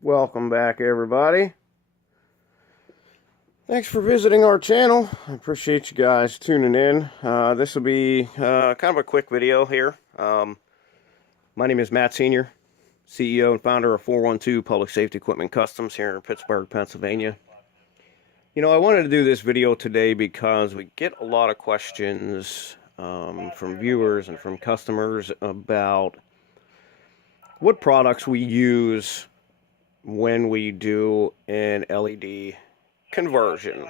Welcome back, everybody. Thanks for visiting our channel. I appreciate you guys tuning in. This will be kind of a quick video here. My name is Matt Sr., CEO and founder of 412 Public Safety Equipment Customs here in Pittsburgh, Pennsylvania. You know, I wanted to do this video today because we get a lot of questions from viewers and from customers about what products we use when we do an LED conversion.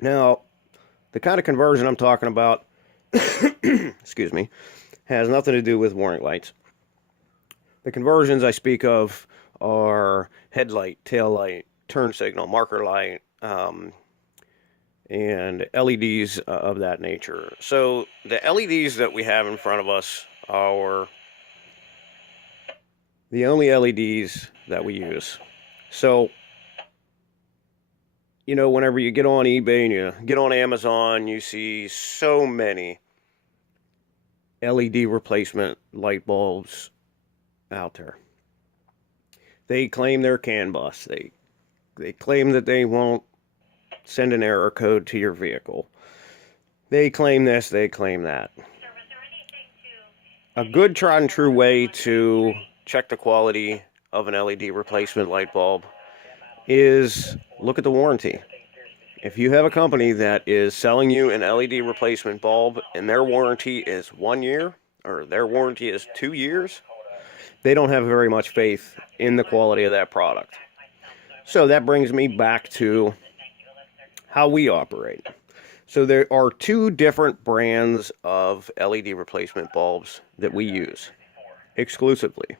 Now, the kind of conversion I'm talking about, excuse me, has nothing to do with warning lights. The conversions I speak of are headlight, tail light, turn signal, marker light, and LEDs of that nature. So the LEDs that we have in front of us are the only LEDs that we use. So, you know, whenever you get on eBay and you get on Amazon, you see so many LED replacement light bulbs out there. They claim they're CAN bus. They claim that they won't send an error code to your vehicle. They claim this, they claim that. A good tried and true way to check the quality of an LED replacement light bulb is look at the warranty. If you have a company that is selling you an LED replacement bulb and their warranty is 1 year or their warranty is 2 years, they don't have very much faith in the quality of that product. So that brings me back to how we operate. So there are two different brands of LED replacement bulbs that we use exclusively.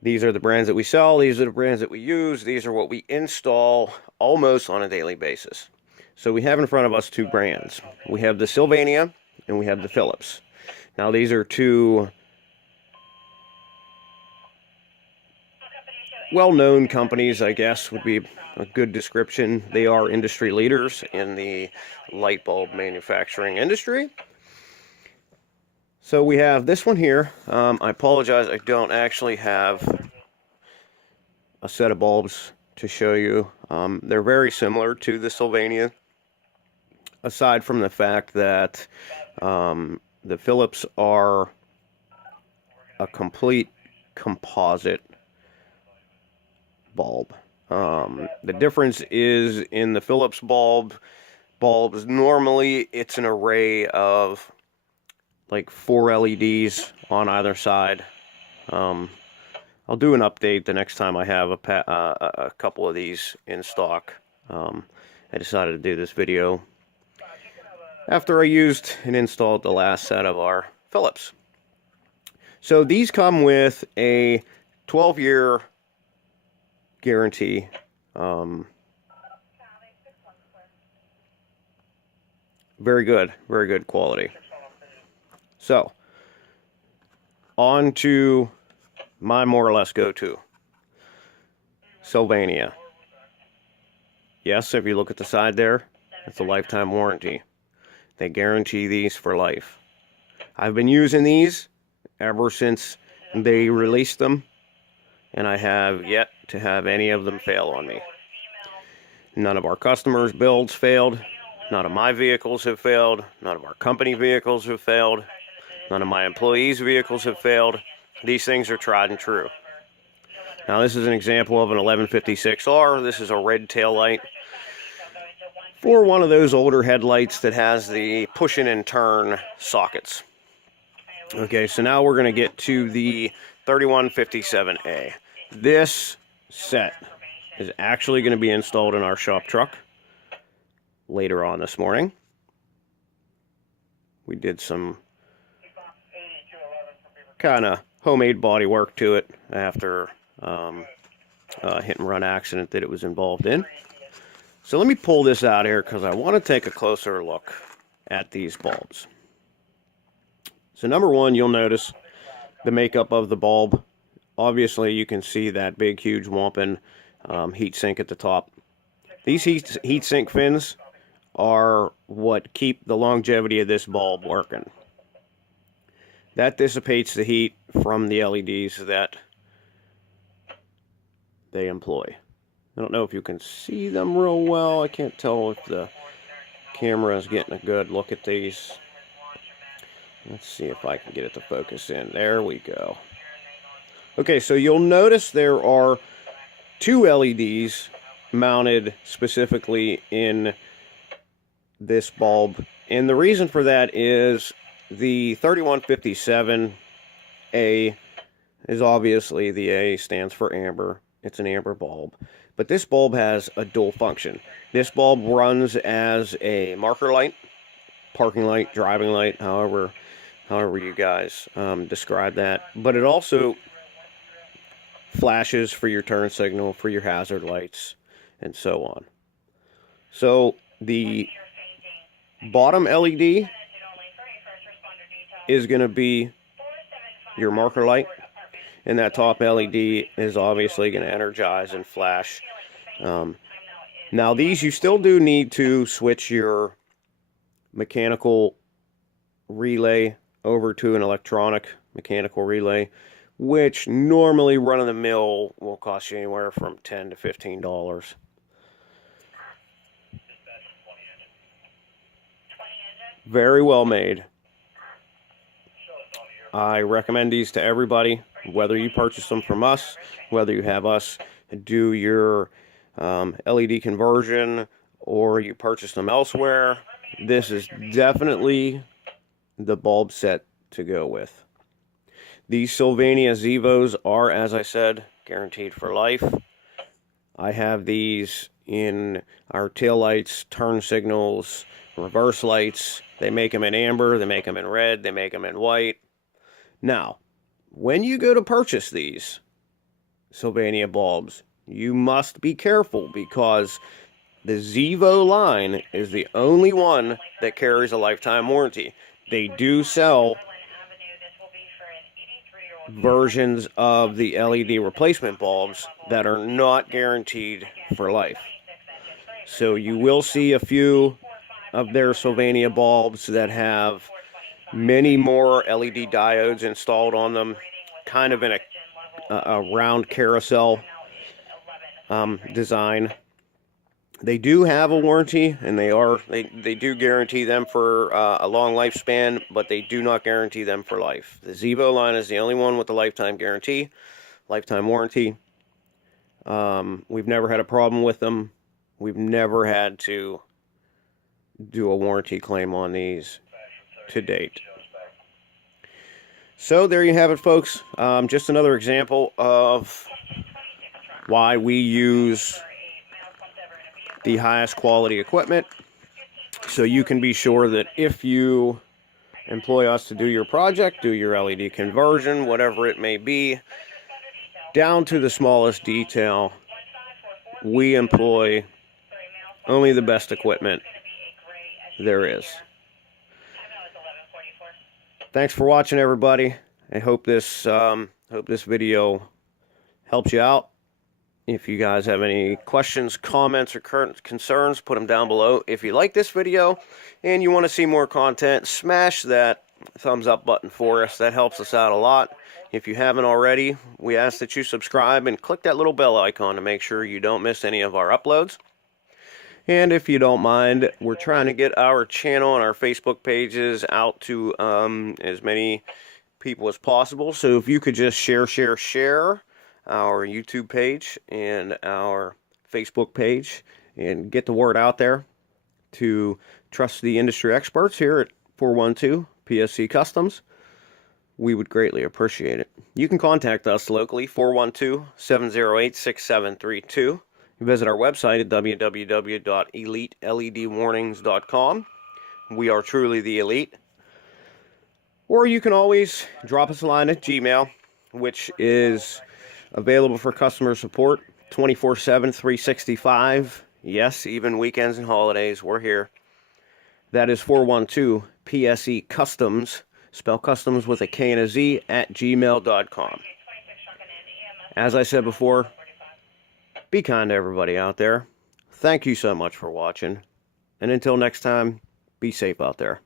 These are the brands that we sell. These are the brands that we use. These are what we install almost on a daily basis. So we have in front of us two brands. We have the Sylvania and we have the Phillips. Now these are two well-known companies, I guess, would be a good description. They are industry leaders in the light bulb manufacturing industry. So we have this one here. I apologize, I don't actually have a set of bulbs to show you. They're very similar to the Sylvania, aside from the fact that the Phillips are a complete composite bulb. The difference is in the Phillips bulbs, normally it's an array of like 4 LEDs on either side. I'll do an update the next time I have a couple of these in stock. I decided to do this video after I used and installed the last set of our Phillips. So these come with a 12-year guarantee. Very good quality. So, on to my more or less go-to. Sylvania. Yes, if you look at the side there, it's a lifetime warranty. They guarantee these for life. I've been using these ever since they released them, and I have yet to have any of them fail on me. None of our customers' builds failed. None of my vehicles have failed. None of our company vehicles have failed. None of my employees' vehicles have failed. These things are tried and true. Now this is an example of an 1156R. This is a red tail light for one of those older headlights that has the push in and turn sockets. Okay, so now we're going to get to the 3157A. This set is actually going to be installed in our shop truck later on this morning. We did some kind of homemade body work to it after a hit and run accident that it was involved in. So let me pull this out here because I want to take a closer look at these bulbs. So number one, you'll notice the makeup of the bulb. Obviously you can see that big huge Wampin heat sink at the top. These heat sink fins are what keep the longevity of this bulb working. That dissipates the heat from the LEDs that they employ. I don't know if you can see them real well. I can't tell if the camera is getting a good look at these. Let's see if I can get it to focus in. There we go. Okay, so you'll notice there are two LEDs mounted specifically in this bulb. And the reason for that is the 3157A is obviously, the A stands for amber. It's an amber bulb. But this bulb has a dual function. This bulb runs as a marker light, parking light, driving light, however you guys describe that. But it also flashes for your turn signal, for your hazard lights, and so on. So the bottom LED is going to be your marker light, and that top LED is obviously going to energize and flash. Now these, you still do need to switch your mechanical relay over to an electronic mechanical relay, which normally run-of-the-mill will cost you anywhere from $10 to $15. Very well made. I recommend these to everybody, whether you purchase them from us, whether you have us do your LED conversion, or you purchase them elsewhere. This is definitely the bulb set to go with. These Sylvania ZEVOs are, as I said, guaranteed for life. I have these in our tail lights, turn signals, reverse lights. They make them in amber, they make them in red, they make them in white. Now, when you go to purchase these Sylvania bulbs, you must be careful, because the ZEVO line is the only one that carries a lifetime warranty. They do sell versions of the LED replacement bulbs that are not guaranteed for life. So you will see a few of their Sylvania bulbs that have many more LED diodes installed on them, kind of in a round carousel design. They do have a warranty, and they do guarantee them for a long lifespan, but they do not guarantee them for life. The ZEVO line is the only one with a lifetime guarantee, lifetime warranty. We've never had a problem with them. We've never had to do a warranty claim on these to date. So there you have it, folks. Just another example of why we use the highest quality equipment, so you can be sure that if you employ us to do your project, do your LED conversion, whatever it may be, down to the smallest detail, we employ only the best equipment there is. Thanks for watching, everybody. I hope this video helps you out. If you guys have any questions, comments, or current concerns, put them down below. If you like this video and you want to see more content, smash that thumbs up button for us. That helps us out a lot. If you haven't already, we ask that you subscribe and click that little bell icon to make sure you don't miss any of our uploads. And if you don't mind, we're trying to get our channel and our Facebook pages out to as many people as possible. So if you could just share our YouTube page and our Facebook page and get the word out there to trust the industry experts here at 412 PSC Customs, we would greatly appreciate it. You can contact us locally, 412-708-6732. Visit our website at www.eliteledwarnings.com. We are truly the elite. Or you can always drop us a line at Gmail, which is available for customer support 24/7, 365. Yes, even weekends and holidays, we're here. That is 412 PSE Customs, spell customs with a K and a Z, at gmail.com. As I said before, be kind to everybody out there. Thank you so much for watching. And until next time, be safe out there.